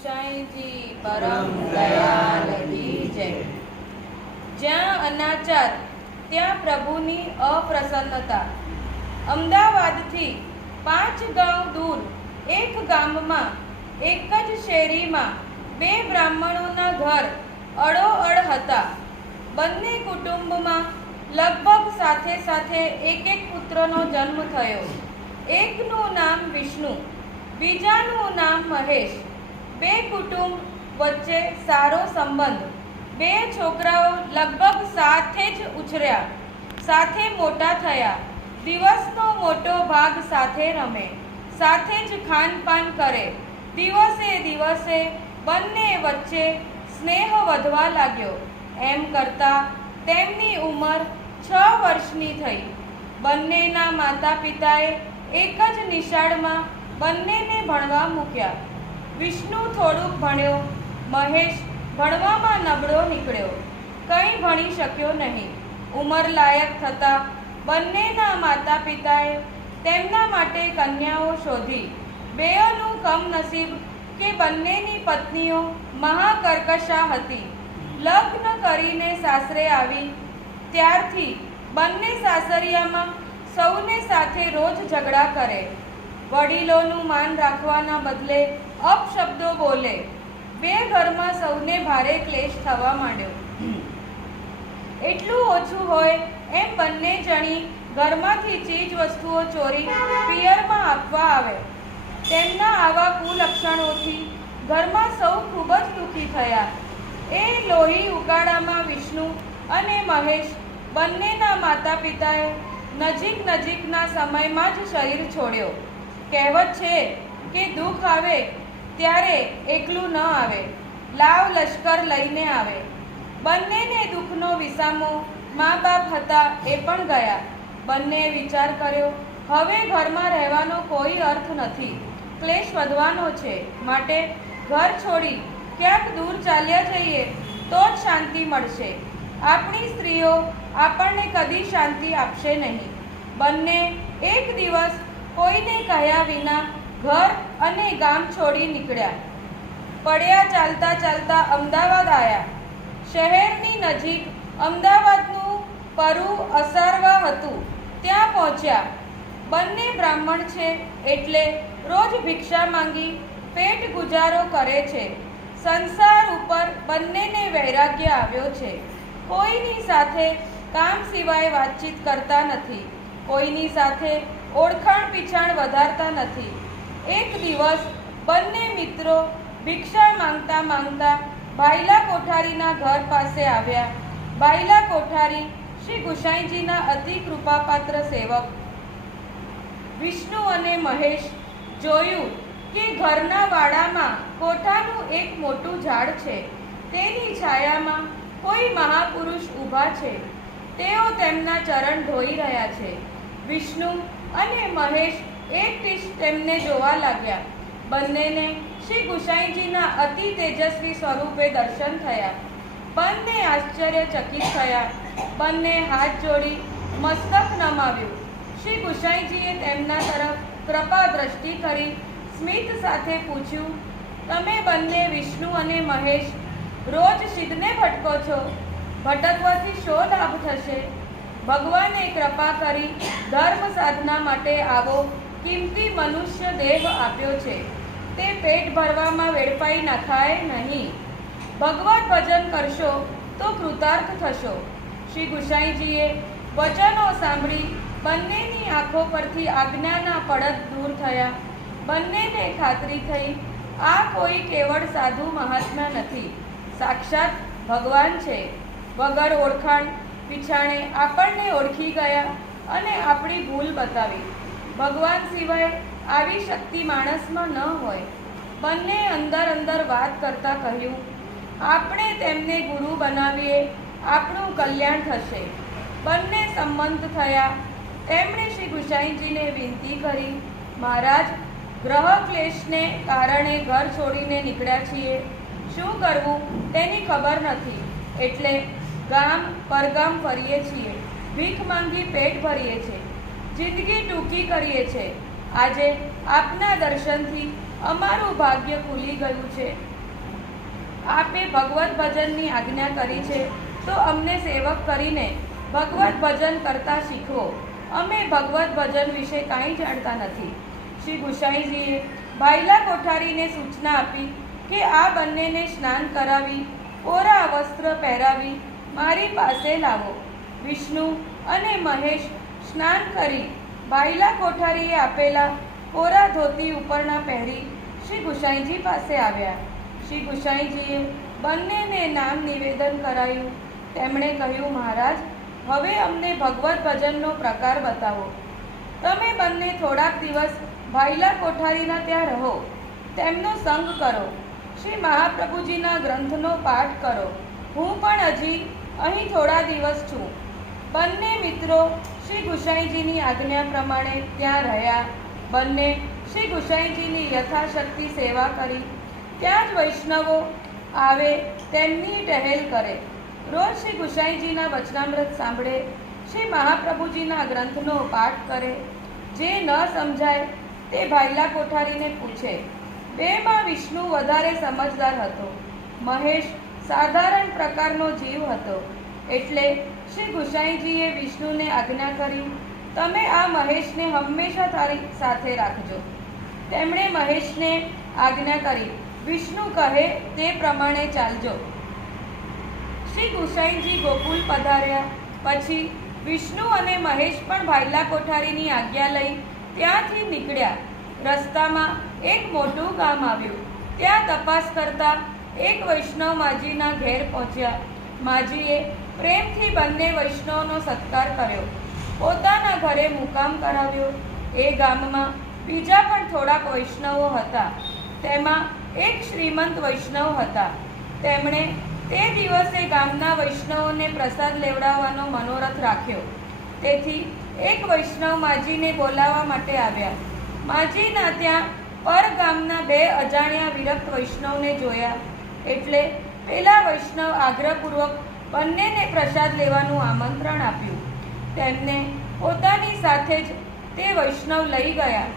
ગુસાઈજી પરમ દયાલ કી જય। જ્યાં અનાચાર ત્યાં પ્રભુની અપ્રસન્નતા। અમદાવાદથી 5 ગાંવ દૂર એક ગામમાં એક જ શેરીમાં 2 બ્રાહ્મણોના ઘર અડોઅડ હતા। બંને કુટુંબમાં લગભગ સાથે સાથે એક પુત્રનો જન્મ થયો। એકનું નામ વિષ્ણુ, બીજાનું નામ મહેશ। 2 કુટુંબ વચ્ચે સારો સંબંધ। 2 છોકરાઓ લગભગ સાથે જ ઉછર્યા, સાથે મોટા થયા। દિવસનો મોટો ભાગ સાથે રમે, સાથે જ ખાનપાન કરે। દિવસે દિવસે બંને વચ્ચે સ્નેહ વધવા લાગ્યો। એમ કરતાં તેમની ઉંમર 6 વર્ષની થઈ। બંનેના માતા પિતાએ એક જ નિશાળમાં બંનેને ભણવા મૂક્યા। વિષ્ણુ થોડુંક ભણ્યો, મહેશ ભણવામાં નબળો નીકળ્યો, કંઈ ભણી શક્યો નહીં। ઉંમર લાયક થતાં બંનેના માતા પિતાએ તેમના માટે કન્યાઓ શોધી। બેઓનું કમનસીબ કે બંનેની પત્નીઓ મહાકર્કશા હતી। લગ્ન કરીને સાસરે આવી ત્યારથી બંને સાસરિયામાં સૌને સાથે રોજ ઝઘડા કરે। વડીલોનું માન રાખવાના બદલે અપશબ્દો બોલે। 2 ઘરમાં સૌને ભારે ક્લેશ થવા માંડ્યો। એટલું ઓછું હોય એમ બંને જણી ઘરમાંથી ચીજ વસ્તુઓ ચોરી પિયરમાં આપવા આવે। તેમના આવા કુલક્ષણોથી ઘરમાં સૌ ખૂબ જ દુઃખી થયા। એ લોહી ઉકાળામાં વિષ્ણુ અને મહેશ બંનેના માતા પિતાએ નજીકના સમયમાં જ શરીર છોડ્યો। કહેવત છે કે દુઃખ આવે ત્યારે એકલું ન આવે, લાવ લશ્કર લઈને આવે। બંનેને દુઃખનો વિસામો મા બાપ હતા એ પણ ગયા। બંને વિચાર કર્યો, હવે ઘરમાં રહેવાનો કોઈ અર્થ નથી, ક્લેશ વધવાનો છે, માટે ઘર છોડી ક્યાંક દૂર ચાલ્યા જઈએ તો જ શાંતિ મળશે। આપણી સ્ત્રીઓ આપણને કદી શાંતિ આપશે નહીં। બંને એક દિવસ કોઈને કહ્યા વિના ઘર અને ગામ છોડી નીકળ્યા। પડ્યા ચાલતા ચાલતા અમદાવાદ આવ્યા। શહેરની નજીક અમદાવાદનું પરુ અસારવા હતું, ત્યાં પહોંચ્યા। બંને બ્રાહ્મણ છે એટલે રોજ ભિક્ષા માંગી પેટ ગુજારો કરે છે। સંસાર ઉપર બંનેને વૈરાગ્ય આવ્યો છે। કોઈની સાથે કામ સિવાય વાતચીત કરતા નથી, કોઈની સાથે ઓળખાણ પીછાણ વધારતા નથી। એક દિવસ બંને મિત્રો ભિક્ષા માંગતા માંગતા ભાઈલા કોઠારીના ઘર પાસે આવ્યા। ભાઈલા કોઠારી શ્રી ગુસાઈજીના અતિ કૃપાપાત્ર સેવક। વિષ્ણુ અને મહેશ જોયું કે ઘરના વાડામાં કોઠાનું એક મોટું ઝાડ છે, તેની છાયામાં કોઈ મહાપુરુષ ઊભા છે। તેઓ તેમના ચરણ ધોઈ રહ્યા છે। વિષ્ણુ અને મહેશ એકટીશ તેમને જોવા લાગ્યા। બંનેને શ્રી ગુસાઈજીના અતિ તેજસ્વી સ્વરૂપે દર્શન થયા। બંને આશ્ચર્યચકિત થયા। બંને હાથ જોડી મસ્તક નમાવ્યું। શ્રી ગુસાઈજીએ તેમના તરફ કૃપા દ્રષ્ટિ કરી સ્મિત સાથે પૂછ્યું, તમે બંને વિષ્ણુ અને મહેશ રોજ સિદ્ધને ભટકો છો, ભટકવાથી શો લાભ થશે? ભગવાને કૃપા કરી ધર્મ સાધના માટે આવો કિંમતી મનુષ્ય દેહ આપ્યો છે, તે પેટ ભરવામાં વેડફાઈ નખાય નહીં। ભગવત ભજન કરશો તો કૃતાર્થ થશો। શ્રી ગુસાઈજીએ વચનો સાંભળી બંનેની આંખો પરથી આજ્ઞાના પડત દૂર થયા। બંનેને ખાતરી થઈ, આ કોઈ કેવળ સાધુ મહાત્મા નથી, સાક્ષાત ભગવાન છે। વગર ઓળખાણ પીછાણે આપણને ઓળખી ગયા અને આપણી ભૂલ બતાવી। ભગવાન સિવાય આવી શક્તિ માણસમાં ન હોય। બંને અંદર વાત કરતા કહ્યું, આપણે તેમને ગુરુ બનાવીએ, આપણું કલ્યાણ થશે। બંને સંમત થયા। તેમણે શ્રી ગુસાઈજીને વિનંતી કરી, મહારાજ, ગ્રહ ક્લેશને કારણે ઘર છોડીને નીકળ્યા છીએ, શું કરવું તેની ખબર નથી, એટલે ગામ પરગામ ફરીએ છીએ, ભીખ માંગી પેટ ભરીએ છીએ, જિંદગી ટૂંકી કરીએ છીએ। આજે આપના દર્શનથી અમારું ભાગ્ય ખુલી ગયું છે. આપે ભગવત ભજનની આજ્ઞા કરી છે, તો અમને સેવક કરીને ભગવત ભજન કરતા શીખવો. અમે ભગવત ભજન વિશે કાંઈ જાણતા નથી. શ્રી ગુસાઈજીએ ભાઈલા કોઠારીને સૂચના આપી કે આ બંનેને સ્નાન કરાવી કોરા વસ્ત્ર પહેરાવી મારી પાસે લાવો. વિષ્ણુ અને મહેશ સ્નાન કરી ભાઈલા કોઠારીએ આપેલા કોરા ધોતી ઉપરના પહેરી શ્રી ગુસાઈજી પાસે આવ્યા. શ્રી ગુસાઈજીએ બંનેને નામ નિવેદન કરાયું. તેમણે કહ્યું, મહારાજ, હવે અમને ભગવત ભજનનો પ્રકાર બતાવો. તમે બંને થોડાક દિવસ ભાઈલા કોઠારીના ત્યાં રહો, તેમનો સંગ કરો, શ્રી મહાપ્રભુજીના ગ્રંથનો પાઠ કરો. હું પણ હજી અહીં થોડા દિવસ છું. બંને મિત્રો શ્રી ગુસાઈજીની આજ્ઞા પ્રમાણે ત્યાં રહ્યા. બંને શ્રી ગુસાઈજીની યથાશક્તિ સેવા કરી. ત્યાં જ વૈષ્ણવો આવે તેમની ટહેલ કરે. રોજ શ્રી ગુસાઈજીના વચનામૃત સાંભળે, શ્રી મહાપ્રભુજીના ગ્રંથનો પાઠ કરે. જે ન સમજાય તે ભાઈલા કોઠારીને પૂછે. બેમાં વિષ્ણુ વધારે સમજદાર હતો. મહેશ સાધારણ પ્રકારનો જીવ હતો. એટલે શ્રી ગુસાઈજીએ વિષ્ણુને આજ્ઞા કરી, તમે આ મહેશને હંમેશા તારી સાથે રાખજો. તેમણે મહેશને આજ્ઞા કરી, વિષ્ણુ કહે તે પ્રમાણે ચાલજો. શ્રી ગુસાઈજી ગોકુલ પધાર્યા. પછી વિષ્ણુ અને મહેશ પણ ભાઈલા કોઠારીની આજ્ઞા લઈ ત્યાંથી નીકળ્યા. રસ્તામાં એક મોટું ગામ આવ્યું. ત્યાં તપાસ કરતા એક વૈષ્ણવ માજીના ઘેર પહોંચ્યા. માજીએ પ્રેમથી બંને વૈષ્ણવનો સત્કાર કર્યો. પોતાના ઘરે મુકામ કરાવ્યો. એ ગામમાં બીજા પણ થોડાક વૈષ્ણવો હતા. તેમાં એક શ્રીમંત વૈષ્ણવ હતા. તેમણે તે દિવસે ગામના વૈષ્ણવોને પ્રસાદ લેવડાવવાનો મનોરથ રાખ્યો. તેથી એક વૈષ્ણવ માજીને બોલાવવા માટે આવ્યા. માજીના ત્યાં પર ગામના બે અજાણ્યા વિરક્ત વૈષ્ણવને જોયા. એટલે પેલા વૈષ્ણવ આગ્રહપૂર્વક બંનેને પ્રસાદ લેવાનું આમંત્રણ આપ્યું. તેમને પોતાની સાથે જ તે વૈષ્ણવ લઈ ગયા.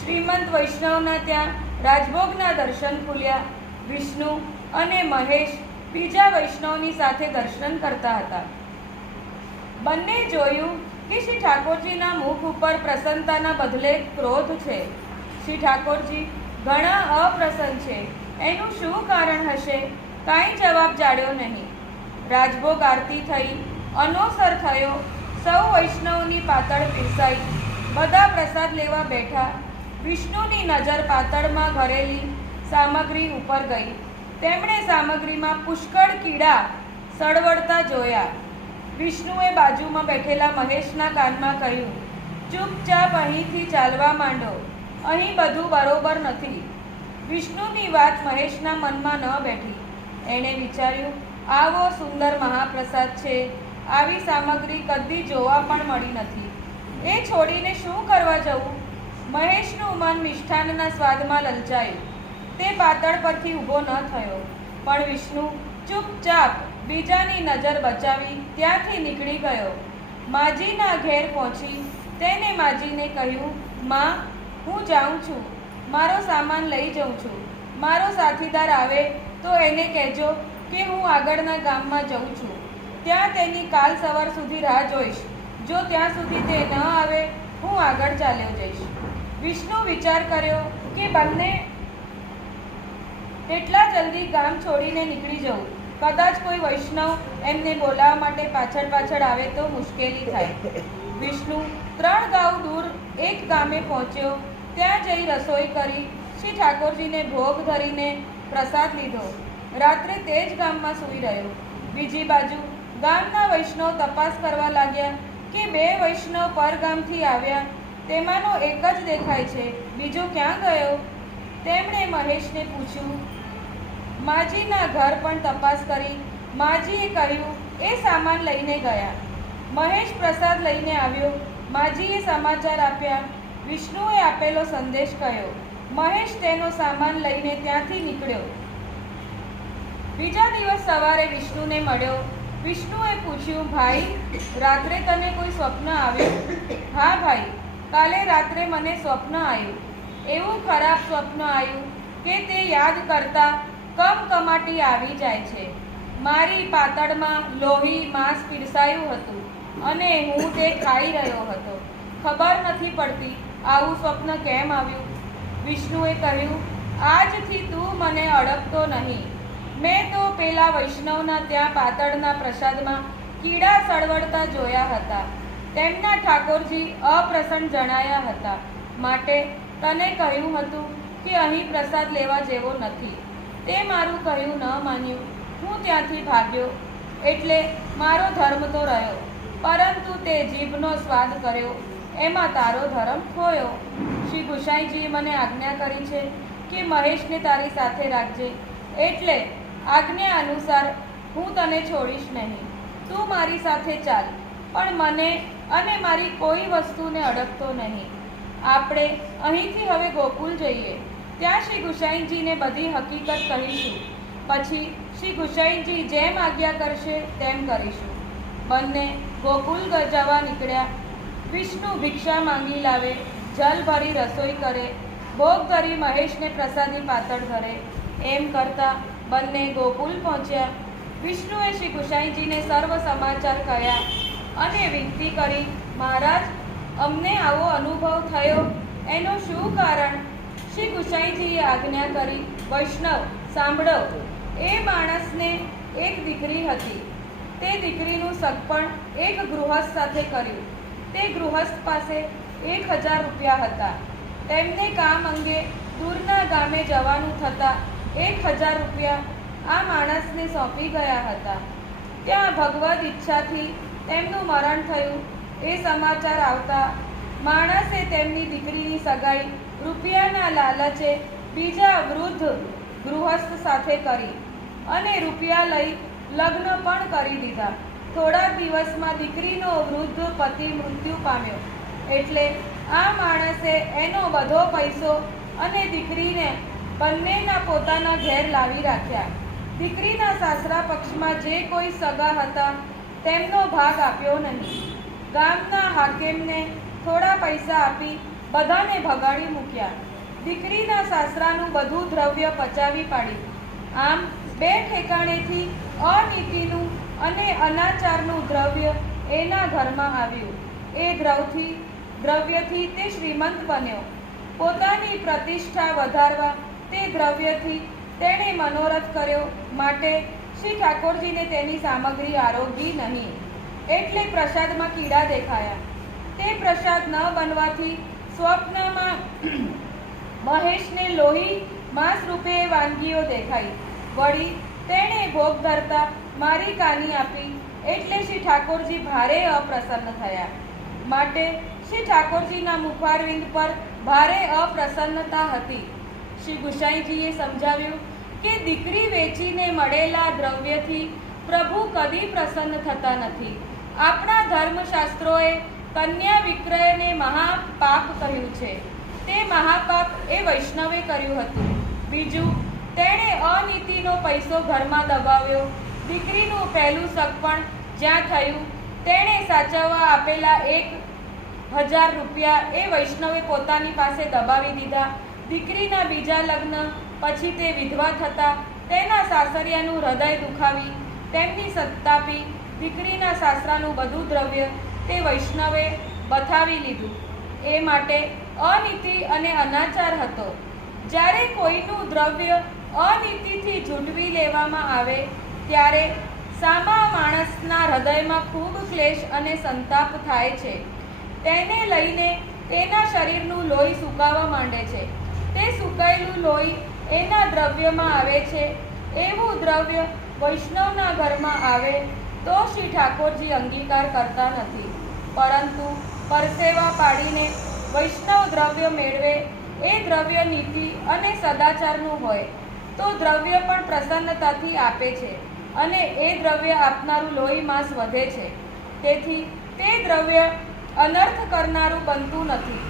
શ્રીમંત વૈષ્ણવના ત્યાં રાજભોગના દર્શન ખુલ્યા. વિષ્ણુ અને મહેશ બીજા વૈષ્ણવની સાથે દર્શન કરતા હતા. બંને જોયું કે શ્રી ઠાકોરજીના મુખ ઉપર પ્રસન્નતાના બદલે ક્રોધ છે. શ્રી ઠાકોરજી ઘણા અપ્રસન્ન છે. એનું શું કારણ હશે? કાંઈ જવાબ જાડ્યો નહીં. રાજભોગ આરતી થઈ, અનોસર થયો. સૌ વૈષ્ણવની પાતળ પીરસાઈ. બધા પ્રસાદ લેવા બેઠા. વિષ્ણુની નજર પાતળમાં ઘરેલી સામગ્રી ઉપર ગઈ. તેમણે સામગ્રીમાં પુષ્કળ કીડા સળવળતા જોયા. વિષ્ણુએ બાજુમાં બેઠેલા મહેશના કાનમાં કહ્યું, ચૂપચાપ અહીંથી ચાલવા માંડો. અહીં બધું બરોબર નથી. વિષ્ણુની વાત મહેશના મનમાં ન બેઠી. એણે વિચાર્યું, આવો સુંદર મહાપ્રસાદ છે, આવી સામગ્રી કદી જોવા પણ મળી નથી. એ છોડીને શું કરવા જવું? મહેશનું મન મિષ્ઠાનના સ્વાદમાં લલચાયું. તે પાતળ પરથી ઊભો ન થયો. પણ વિષ્ણુ ચૂપચાપ બીજાની નજર બચાવી ત્યાંથી નીકળી ગયો. માજીના ઘેર પહોંચી તેને માજીને કહ્યું, માં, હું જાઉં છું. મારો સામાન લઈ જાઉં છું. મારો સાથીદાર આવે તો એને કહેજો કે હું આગળના ગામમાં જઉં છું. ત્યાં તેની કાલ સવાર સુધી રાહ જોઈશ. જો ત્યાં સુધી તે ન આવે, હું આગળ ચાલ્યો જઈશ. વિષ્ણુ વિચાર કર્યો કે બંને તેટલા જલ્દી ગામ છોડીને નીકળી જવું. કદાચ કોઈ વૈષ્ણવ એમને બોલાવવા માટે પાછળ પાછળ આવે તો મુશ્કેલી થાય. વિષ્ણુ 3 ગાંવ દૂર એક ગામે પહોંચ્યો. ત્યાં જઈ રસોઈ કરી શ્રી ઠાકોરજીને ભોગ ધરીને પ્રસાદ લીધો. રાત્રે તે જ ગામમાં સૂઈ રહ્યો. બીજી બાજુ ગામના વૈષ્ણવ તપાસ કરવા લાગ્યા કે 2 વૈષ્ણવ પરગામથી આવ્યા. તેમાંનો એક જ દેખાય છે, બીજો ક્યાં ગયો? તેમણે મહેશને પૂછ્યું. માજીના ઘર પણ તપાસ કરી. માજીએ કહ્યું, એ સામાન લઈને ગયા. મહેશ પ્રસાદ લઈને આવ્યો. માજીએ સમાચાર આપ્યા. વિષ્ણુએ આપેલો સંદેશ કહ્યો. મહેશ તેનો સામાન લઈને ત્યાંથી નીકળ્યો. બીજા દિવસ સવારે વિષ્ણુને મળ્યો. વિષ્ણુએ પૂછ્યું, ભાઈ, રાત્રે તને કોઈ સ્વપ્ન આવ્યું? હા ભાઈ, કાલે રાત્રે મને સ્વપ્ન આવ્યું. એવું ખરાબ સ્વપ્ન આવ્યું કે તે યાદ કરતા કમકમાટી આવી જાય છે. મારી પાતળમાં લોહી માંસ પીરસાયું હતું અને હું તે ખાઈ રહ્યો હતો. ખબર નથી પડતી આવું સ્વપ્ન કેમ આવ્યું. વિષ્ણુએ કહ્યું, આજથી તું મને અડકતો નહીં. મેં તો પેલા વૈષ્ણવના ત્યાં પાતળના પ્રસાદમાં કીડા સળવળતા જોયા હતા. તેમના ઠાકોરજી અપ્રસન્ન જણાયા હતા, માટે તને કહ્યું હતું કે અહીં પ્રસાદ લેવા જેવો નથી. તે મારું કહ્યું ન માન્યું. હું ત્યાંથી ભાગ્યો, એટલે મારો ધર્મ તો રહ્યો, પરંતુ તે જીભનો સ્વાદ કર્યો એમાં તારો ધર્મ ખોયો. શ્રી ગુસાઈજીએ મને આજ્ઞા કરી છે કે મહેશને તારી સાથે રાખજે, એટલે આજ્ઞા અનુસાર હું તને છોડીશ નહીં. તું મારી સાથે ચાલ, પણ મને અને મારી કોઈ વસ્તુને અડકતો નહીં. આપણે અહીંથી હવે ગોકુલ જઈએ. ત્યાં શ્રી ગુસાઈજીને બધી હકીકત કહીશું. પછી શ્રી ગુસાઈજી જેમ આજ્ઞા કરશે તેમ કરીશું. બંને ગોકુલ જવા નીકળ્યા. વિષ્ણુ ભિક્ષા માંગી લાવે, જલ ભરી રસોઈ કરે, ભોગ ધરી મહેશને પ્રસાદી પાતળ ધરે. એમ કરતા બંને ગોકુલ પહોંચ્યા. વિષ્ણુએ શ્રી ગુસાઈજીને સર્વ સમાચાર કહ્યા અને વિનંતી કરી, મહારાજ, અમને આવો અનુભવ થયો એનું શું કારણ? શ્રી ગુસાઈજીએ આજ્ઞા કરી, વૈષ્ણવ સાંભળો. એ માણસને એક દીકરી હતી. તે દીકરીનું સગપણ એક ગૃહસ્થ સાથે કર્યું. તે ગૃહસ્થ પાસે 1000 રૂપિયા હતા. તેમને કામ અંગે દૂરના ગામે જવાનું થતાં 1000 રૂપિયા આ માણસને સોંપી ગયા હતા. ત્યાં ભગવદ ઈચ્છાથી તેમનું મરણ થયું. એ સમાચાર આવતા માણસે તેમની દીકરીની સગાઈ રૂપિયાના લાલચે બીજા વૃદ્ધ ગૃહસ્થ સાથે કરી અને રૂપિયા લઈ લગ્ન પણ કરી દીધા. થોડા દિવસમાં દીકરીનો વૃદ્ધ પતિ મૃત્યુ પામ્યો, એટલે આ માણસે એનો બધો પૈસો અને દીકરીને બંનેના પોતાના ઘેર લાવી રાખ્યા. દીકરીના સાસરા પક્ષમાં જે કોઈ સગા હતા તેમનો ભાગ આપ્યો નહીં. ગામના હાકેમને થોડા પૈસા આપી બધાને ભગાડી મૂક્યા. દીકરીના સાસરાનું બધું દ્રવ્ય પચાવી પાડ્યું. આમ 2 ઠેકાણેથી અનીતિનું અને અનાચારનું દ્રવ્ય એના ઘરમાં આવ્યું. એ દ્રવ્યથી તે શ્રીમંત બન્યો. પોતાની પ્રતિષ્ઠા વધારવા તે દ્રવ્યથી તેણે મનોરથ કર્યો, માટે શ્રી ઠાકોરજીને તેની સામગ્રી આરોગી નહીં, એટલે પ્રસાદમાં કીડા દેખાયા. તે પ્રસાદ ન બનવાથી સ્વપ્નમાં મહેશને લોહી માંસ રૂપે વાનગીઓ દેખાઈ. વળી તેણે ભોગ ધરતા મારી કાની આપી, એટલે શ્રી ઠાકોરજી ભારે અપ્રસન્ન થયા. માટે શ્રી ઠાકોરજીના મુખારવિંદ પર ભારે અપ્રસન્નતા હતી. શ્રી ગુસાઈજીએ સમજાવ્યું કે દીકરી વેચીને મળેલા દ્રવ્યથી પ્રભુ કદી પ્રસન્ન થતા નથી. આપણા ધર્મશાસ્ત્રોએ કન્યા વિક્રયને મહાપાપ કહ્યું છે. તે મહાપાપ એ વૈષ્ણવે કર્યું હતું. બીજું, તેણે અનીતિનો પૈસો ઘરમાં દબાવ્યો. દીકરીનું પહેલું સગપણ જ્યાં થયું તેણે સાચવવા આપેલા 1000 રૂપિયા એ વૈષ્ણવે પોતાની પાસે દબાવી દીધા. દીકરીના બીજા લગ્ન પછી તે વિધવા થતાં તેના સાસરિયાનું હૃદય દુખાવી તેમની સંતાપી દીકરીના સાસરાનું બધું દ્રવ્ય તે વૈષ્ણવે બથાવી લીધું. એ માટે અનીતિ અને અનાચાર હતો. જ્યારે કોઈનું દ્રવ્ય અનીતિથી ઝૂંટવી લેવામાં આવે ત્યારે સામા માણસના હૃદયમાં ખૂબ ક્લેશ અને સંતાપ થાય છે. તેને લઈને તેના શરીરનું લોહી સુકાવા માંડે છે. તે સુકાયેલું લોહી એના દ્રવ્યમાં આવે છે. એવું દ્રવ્ય વૈષ્ણવના ઘરમાં આવે તો શ્રી ઠાકોરજી અંગીકાર કરતા નથી, પરંતુ પરસેવા પાડીને વૈષ્ણવ દ્રવ્ય મેળવે. એ દ્રવ્ય નીતિ અને સદાચારનું હોય તો દ્રવ્ય પણ પ્રસન્નતાથી આપે છે અને એ દ્રવ્ય આપનારું લોહી માંસ વધે છે. તેથી તે દ્રવ્ય અનર્થ કરનારું બનતું નથી.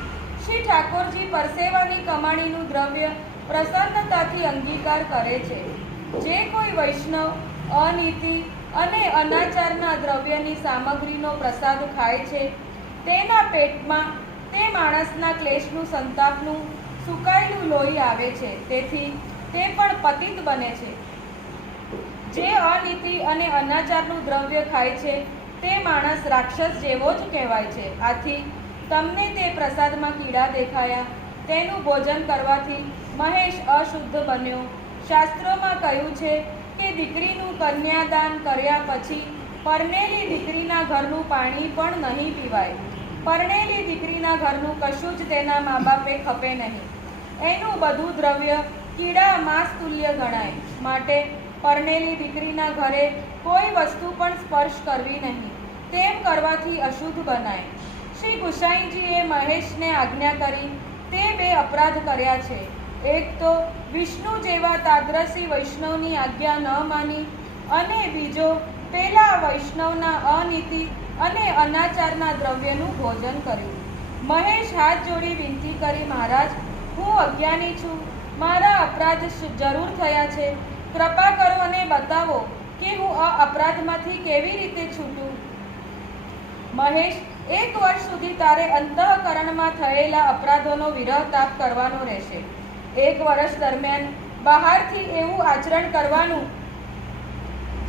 શ્રી ઠાકોરજી પરસેવાની કમાણીનું દ્રવ્ય પ્રસન્નતાથી અંગીકાર કરે છે. જે કોઈ વૈષ્ણવ અનીતિ અને અનાચારના દ્રવ્યની સામગ્રીનો પ્રસાદ ખાય છે તેના પેટમાં તે માણસના ક્લેશનું સંતાપનું સુકાયેલું લોહી આવે છે, તેથી તે પણ પતિત બને છે. જે અનીતિ અને અનાચારનું દ્રવ્ય ખાય છે તે માણસ રાક્ષસ જેવો જ કહેવાય છે. આથી તમને તે પ્રસાદમાં કીડા દેખાયા, તેનું ભોજન કરવાથી મહેશ અશુદ્ધ બન્યો. શાસ્ત્રોમાં કહ્યું છે કે દીકરીનું કન્યાદાન કર્યા પછી પરણેલી દીકરીના ઘરનું પાણી પણ નહીં પીવાય. પરણેલી દીકરીના ઘરનું કશું જ તેના મા બાપે ખપે નહીં. એનું બધું દ્રવ્ય કીડા માંસ તુલ્ય ગણાય. માટે પરણેલી દીકરીના ઘરે કોઈ વસ્તુ પણ સ્પર્શ કરવી નહીં. તેમ કરવાથી અશુદ્ધ બનાય. શ્રી ગુસાઈજીએ મહેશને આજ્ઞા કરી તે બે અપરાધ કર્યા છે. એક તો વિષ્ણુ જેવા તાદ્રસી વૈષ્ણવની આજ્ઞા ન માની, અને બીજો પેલા વૈષ્ણવના અનીતિ અને અનાચારના દ્રવ્યનું ભોજન કર્યું. મહેશ હાથ જોડી વિનંતી કરી, મહારાજ, હું અજ્ઞાની છું, મારા અપરાધ જરૂર થયા છે. કૃપા કરો અને બતાવો કે હું આ અપરાધમાંથી કેવી રીતે છૂટું. મહેશ, 1 વર્ષ સુધી તારે અંતઃકરણમાં થયેલા અપરાધોનો વિરહ તાપ કરવાનો રહેશે. 1 વર્ષ દરમિયાન બહારથી એવું આચરણ કરવાનું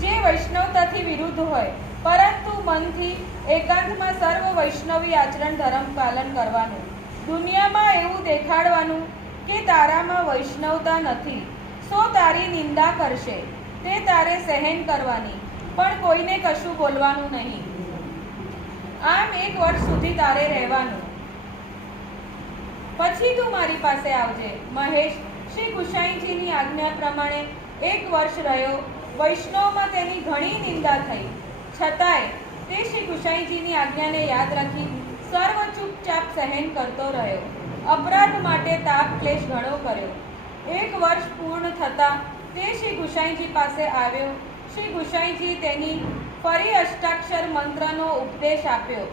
જે વૈષ્ણવતાથી વિરુદ્ધ હોય, પરંતુ મનથી એકાંતમાં સર્વ વૈષ્ણવી આચરણ ધર્મ પાલન કરવાનું. દુનિયામાં એવું દેખાડવાનું કે તારામાં વૈષ્ણવતા નથી. સો તારી નિંદા કરશે, તે તારે સહન કરવાની, પણ કોઈને કશું બોલવાનું નહીં. આમ 1 વર્ષ સુધી તારે રહેવાનું. પછી તું મારી પાસે આવજે. મહેશ શ્રી ગુસાઈજીની આજ્ઞા પ્રમાણે 1 વર્ષ રહ્યો. વૈષ્ણવમાં તેની ઘણી નિંદા થઈ, છતાંય તે શ્રી ગુસાઈજીની આજ્ઞાને યાદ રાખી સર્વ ચૂપચાપ સહન કરતો રહ્યો. અપરાધ માટે તાપ ક્લેશ ઘણો કર્યો. 1 વર્ષ પૂર્ણ થતાં તે શ્રી ગુસાઈજી પાસે આવ્યો. શ્રી ગુસાઈજી તેની ફરી અષ્ટાક્ષર મંત્રનો ઉપદેશ આપ્યો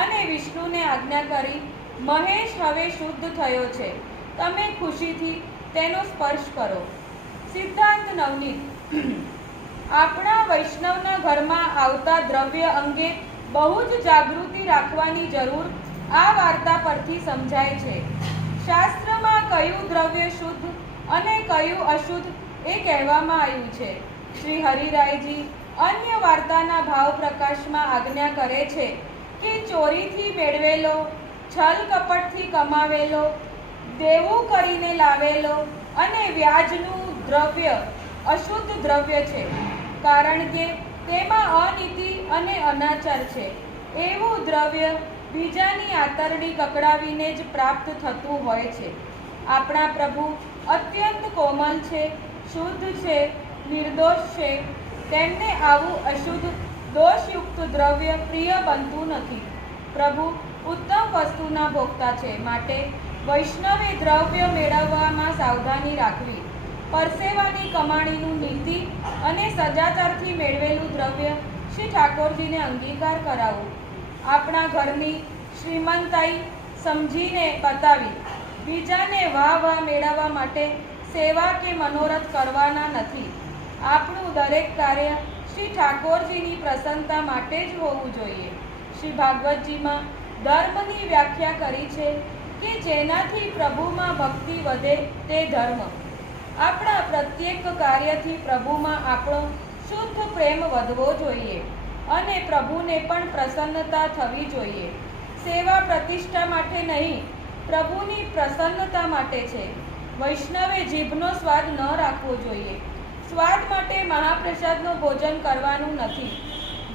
અને વિષ્ણુને આજ્ઞા કરી, મહેશ હવે શુદ્ધ થયો છે, તમે ખુશીથી તેનો સ્પર્શ કરો. સિદ્ધાંત નવનીત. આપણા વૈષ્ણવના ઘરમાં આવતા દ્રવ્ય અંગે બહુ જ જાગૃતિ રાખવાની જરૂર આ વાર્તા પરથી સમજાય છે. શાસ્ત્રમાં કયું દ્રવ્ય શુદ્ધ અને કયું અશુદ્ધ એ કહેવામાં આવ્યું છે. શ્રી હરિરાયજી અન્ય વાર્તાના ભાવ પ્રકાશમાં આજ્ઞા કરે છે કે ચોરીથી મેળવેલો, છલ કપટથી કમાવેલો, દેવું કરીને લાવેલો અને વ્યાજનું દ્રવ્ય અશુદ્ધ દ્રવ્ય છે, કારણ કે તેમાં અનીતિ અને અનાચાર છે. એવું દ્રવ્ય બીજાની આંતરડી કકડાવીને જ પ્રાપ્ત થતું હોય છે. આપણા પ્રભુ અત્યંત કોમલ છે, શુદ્ધ છે, નિર્દોષ છે. તેમને આવું અશુદ્ધ દોષયુક્ત દ્રવ્ય પ્રિય બનતું નથી. પ્રભુ ઉત્તમ વસ્તુના ભોગતા છે, માટે વૈષ્ણવે દ્રવ્ય મેળવવામાં સાવધાની રાખવી. પરસેવાની કમાણીનું નીતિ અને સદાચારથી મેળવેલું દ્રવ્ય શ્રી ઠાકોરજીને અંગીકાર કરાવવું. આપણા ઘરની શ્રીમંતાઈ સમજીને બતાવી. બીજાને વાહ વાહ મેળવવા માટે સેવા કે મનોરથ કરવાના નથી. આપણું દરેક કાર્ય શ્રી ઠાકોરજીની પ્રસન્નતા માટે જ હોવું જોઈએ. શ્રી ભાગવતજીમાં ધર્મની વ્યાખ્યા કરી છે કે જેનાથી પ્રભુમાં ભક્તિ વધે તે ધર્મ. આપણા પ્રત્યેક કાર્યથી પ્રભુમાં આપણો શુદ્ધ પ્રેમ વધવો જોઈએ અને પ્રભુને પણ પ્રસન્નતા થવી જોઈએ. સેવા પ્રતિષ્ઠા માટે નહીં, પ્રભુની પ્રસન્નતા માટે છે. વૈષ્ણવે જીભનો સ્વાદ ન રાખવો જોઈએ. સ્વાદ માટે મહાપ્રસાદનું ભોજન કરવાનું નથી.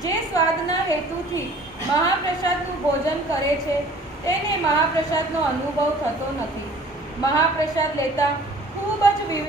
જે સ્વાદના હેતુથી મહાપ્રસાદનું ભોજન કરે છે તેને મહાપ્રસાદનો અનુભવ થતો નથી. મહાપ્રસાદ લેતા ખૂબ જ વિવેક